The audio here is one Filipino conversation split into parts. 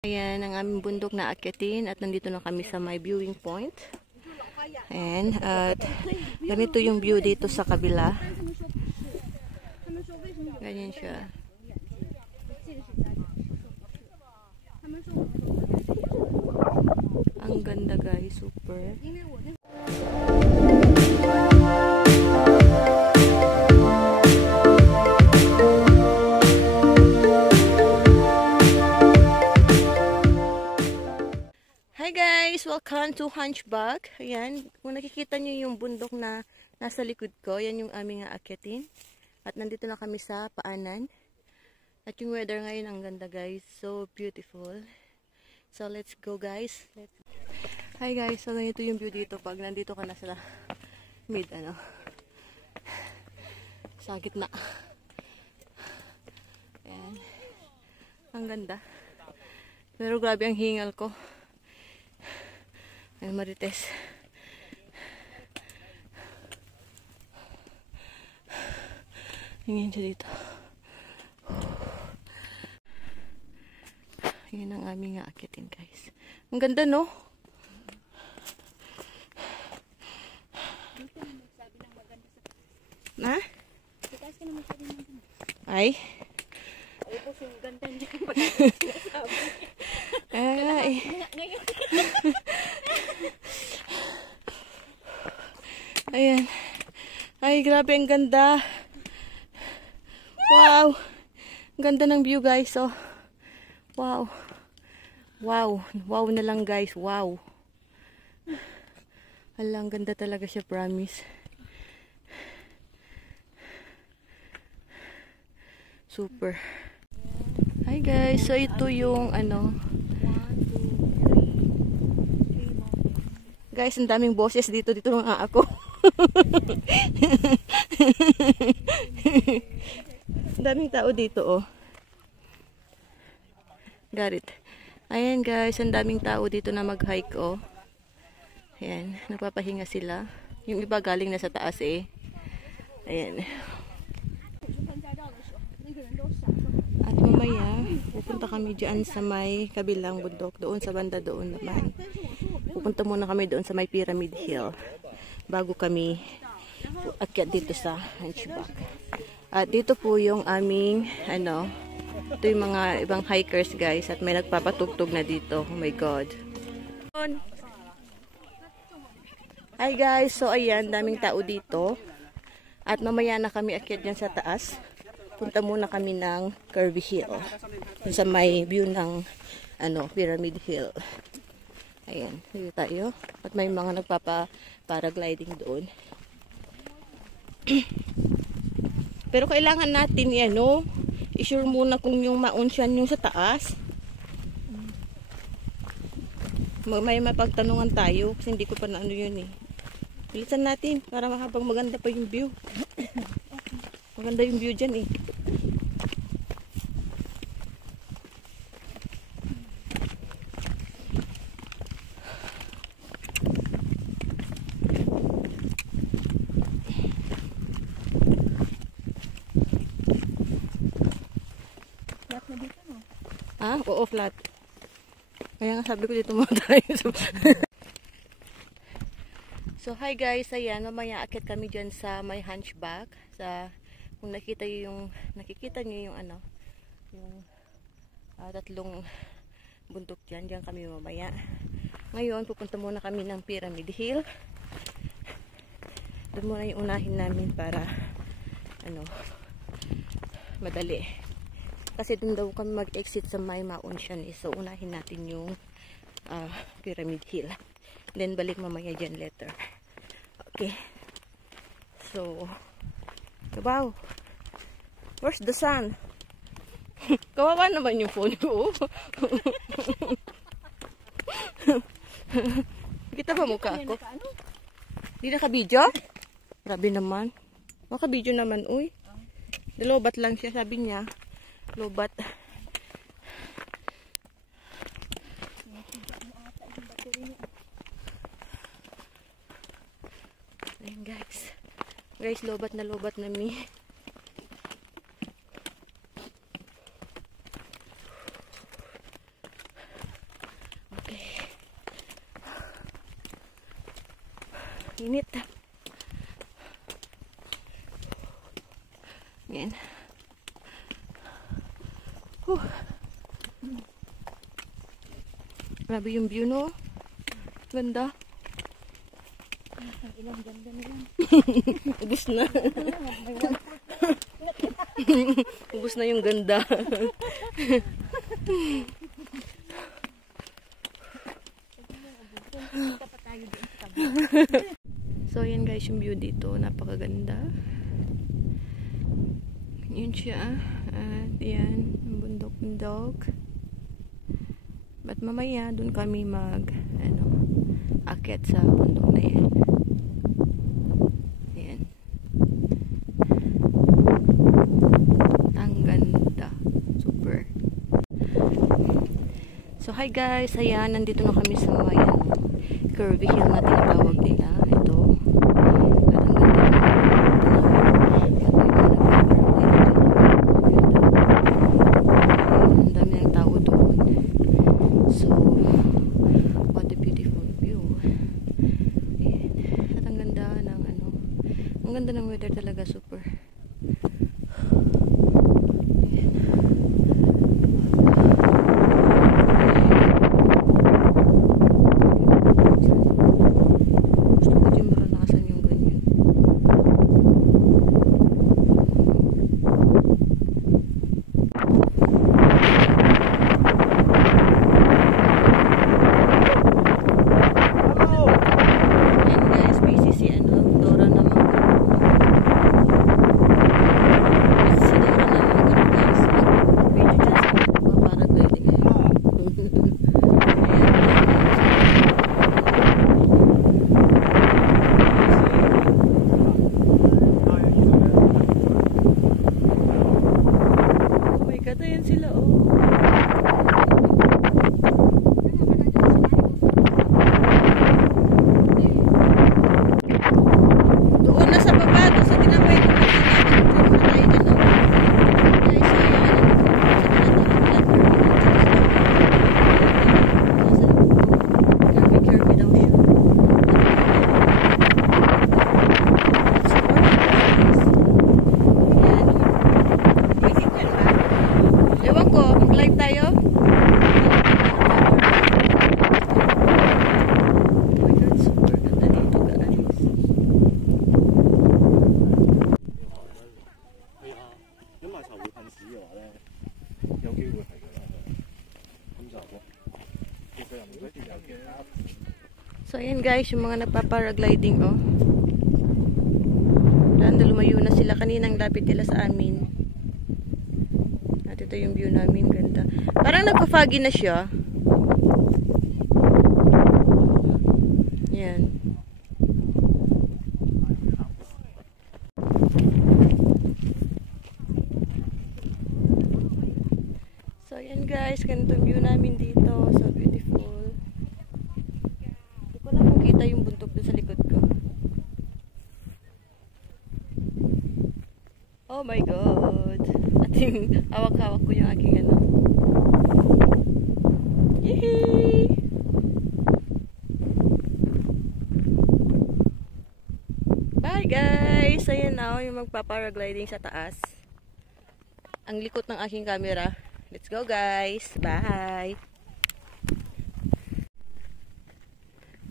Ayan ang aming bundok na akyatin at nandito na kami sa my viewing point. And at ganito yung view dito sa kabila. Ganyan siya. Ang ganda guys, super. Hi guys! Welcome to Hunchback. Ayan, kung nakikita nyo yung bundok na nasa likod ko, yan yung aming aakyatin. At nandito na kami sa paanan. At yung weather ngayon ang ganda guys. So beautiful. So let's go guys. Hi guys! So ganito yung view dito pag nandito ka na sa sa gitna. Ayan. Ang ganda. Pero grabe ang hingal ko. Ay, Marites. Tingin siya dito. Yan ang aming aakitin, guys. Ang ganda, no? Ha? Ay? Ay, po, yung ganda niya. Ay. Ayan. Ay, grabe ang ganda. Wow. Ang ganda ng view, guys. Oh. Wow. Wow. Wow na lang, guys. Wow. Hala, ang ganda talaga siya, promise. Super. Hi, guys. So, ito yung guys, ang daming boses dito. Dito nga ako. Ang daming tao dito, oh. Got it. Ayan, guys. Ang daming tao dito na mag-hike, oh. Ayan. Nagpapahinga sila. Yung iba galing na sa taas, eh. Ayan. At mamaya, pupunta kami dyan sa may kabilang bundok. Doon sa banda doon naman. Pupunta muna kami doon sa may Pyramid Hill bago kami akyat dito sa Hunchback. At dito po yung aming ito yung mga ibang hikers guys at may nagpapatugtog na dito. Oh my god. Hi guys, so ayan, daming tao dito. At mamaya na kami akyat dyan sa taas. Punta muna kami ng Curvy Hill. Dun sa may view ng Pyramid Hill. Ayan, dito tayo. At may mga nagpapa-paragliding doon. Pero kailangan natin i-sure muna kung yung maunsyan yung sa taas. May mapagtanungan tayo kasi hindi ko pa na yun eh. Bilisan natin para habang maganda pa yung view. Maganda yung view dyan eh. Ah, oo, flat. Kaya nga sabi ko dito muna tayo. So, hi guys. Ayan, mamaya akit kami dyan sa may Hunchback. Kung nakikita nyo yung yung tatlong bundok dyan. Dyan kami mamaya. Ngayon, pupunta muna kami ng Pyramid Hill. Doon muna yung unahin namin para madali. Kasi dun daw kami mag-exit sa may maunsyan eh. So, unahin natin yung Pyramid Hill. Then, balik mamaya dyan later. Okay. So, wow. Where's the sun? Kawawa naman yung phone ko. Kita ba mukha ako? Di naka-video? Grabe naman. Maka-video naman, uy. Nilobat lang siya, sabi niya. Lobat. Ayan guys. Guys, lobat na mi. Init. Yan. Grabe yung view, no? Ganda. Ilang ganda na yan. Ubus na. Ubus na yung ganda. So, yan guys yung view dito. Napakaganda. Yun siya. At yan, bundok-bundok. But mamaya, dun kami akyat sa bundok na yan. Ayan. Ang ganda. Super. So, hi guys. Ayan, nandito na kami sa Curvy Hill na tinatawag nila. Ito. At ang ganda ng tao doon. So, what a beautiful view. Ayan. At ang ganda ng ang ganda ng weather talaga, super. Ayan. Gusto ko din maranasan yung ganyan. Ayan sila, oh. Doon na sa baba, doon sa tinapay ko. Live tayo? Oh my God, super ganda dito guys. So ayan guys, yung mga nagpaparagliding, oh. Landa lumayo na sila, kaninang lapit nila sa amin. Ito yung view namin, ganda. Parang nagpa-foggy na siya. Yan. So, yan guys, ganito yung view namin dito. So beautiful. Hindi ko lang makita yung buntok dun sa likod ko. Oh my God. At yung hawak-hawak ko yung aking Yehey! Bye guys! Ayan na yung magpaparagliding sa taas. Ang likot ng aking camera. Let's go guys! Bye!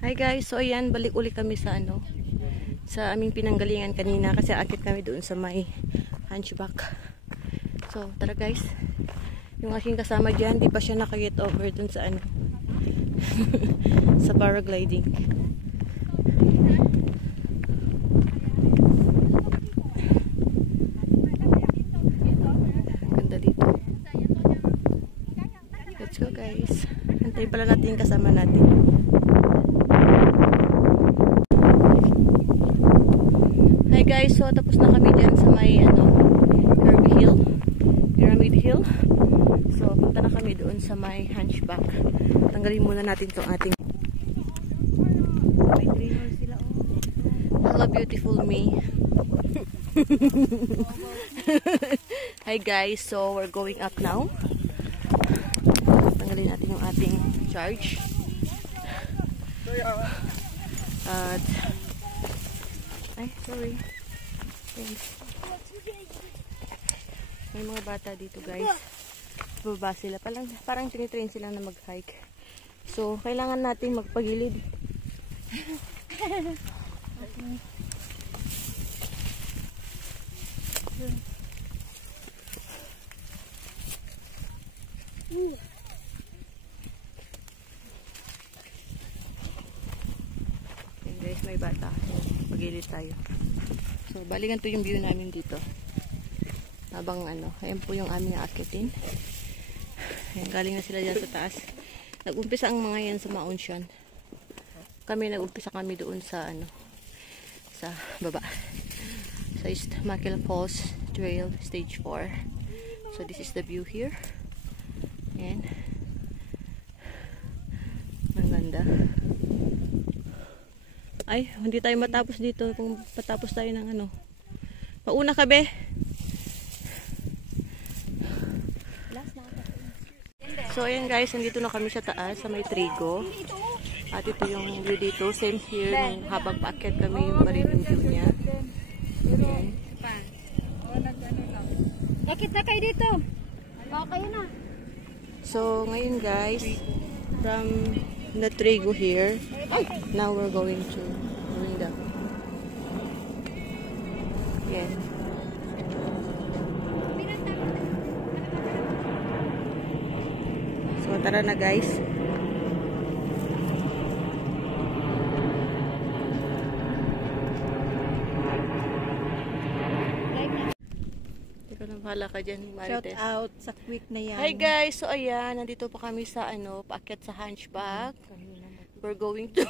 Hi guys! So ayan, balik ulit kami sa sa aming pinanggalingan kanina kasi akit kami doon sa may Hunchback. So, tara guys. Yung aking kasama dyan, di pa siya naka-get over dun sa sa paragliding. Ganda dito. Let's go guys. Antayin pala natin yung kasama natin. Hi guys, so tapos na kami dyan sa may Curvy Hill, Pyramid Hill. So punta na kami doon sa may Hunchback. Tanggalin muna natin itong ating may trainer sila, oh. Hello beautiful me. Hi guys, so we're going up now. Tanggalin natin yung ating charge. At ay, sorry. Thanks. May mga bata dito, guys. Baba sila. Parang tinitrain sila na mag-hike. So, kailangan natin magpagilid. Ayan guys, may bata. Pagilid tayo. So, bali ganito yung view namin dito. Habang ayan po yung aming aakitin. Ayan, galing na sila dyan sa taas. Nag-umpisa ang mga yan sa Mount Shan. Nag-umpisa kami doon sa sa baba. Sa East Mackinac Falls Trail Stage 4. So, this is the view here. Ayan. Ang ganda. Ay, hindi tayo matapos dito kung patapos tayo ng Mauna ka, be. So, ayan guys, nandito na kami sa taas, sa may trigo. At ito yung view dito. Same here, nung habang paakyat kami yung marine view niya. Ayan. Nakit na kayo dito. Baka kayo na. So, ngayon guys, from the trigo here, now we're going down. Ayan. So, tara na guys. Ikaw na bahala ka dyan, Marites. Shout out sa quick na yan. Hi guys! So, ayan. Nandito pa kami sa paakyat sa Hunchback. We're going to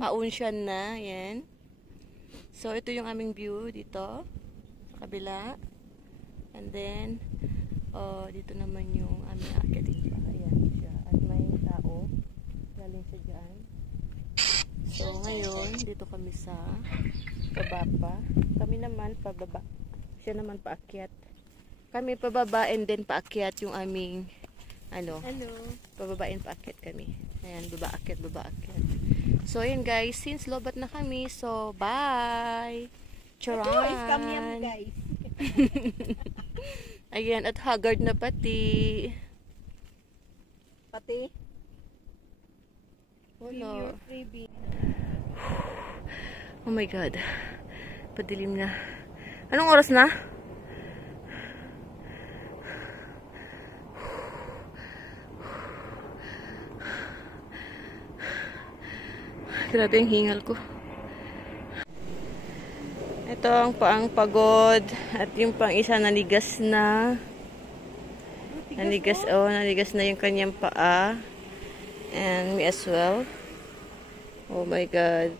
Maunshan na. Ayan. So, ito yung aming view dito. Sa kabila. And then, dito naman yung aming aakitin pa. Ayan siya. At may tao. Galing sa dyan. So, ngayon, dito kami sa baba pa. Kami naman pababa. Siya naman paakyat. Kami pababa and then paakyat yung aming Hello. Pababa and paakyat kami. Ayan, baba akyat. So, ayan guys, since lobat na kami, so bye! Charan! Ito is kamyam guys. Ayan, at haggard na pati. Pati? Wala. Oh my God. Padilim na. Anong oras na? Grabe ang hingal ko. Ito ang paang pagod. At yung pang isa naligas na. Naligas na yung kanyang paa. And me as well. Oh my God.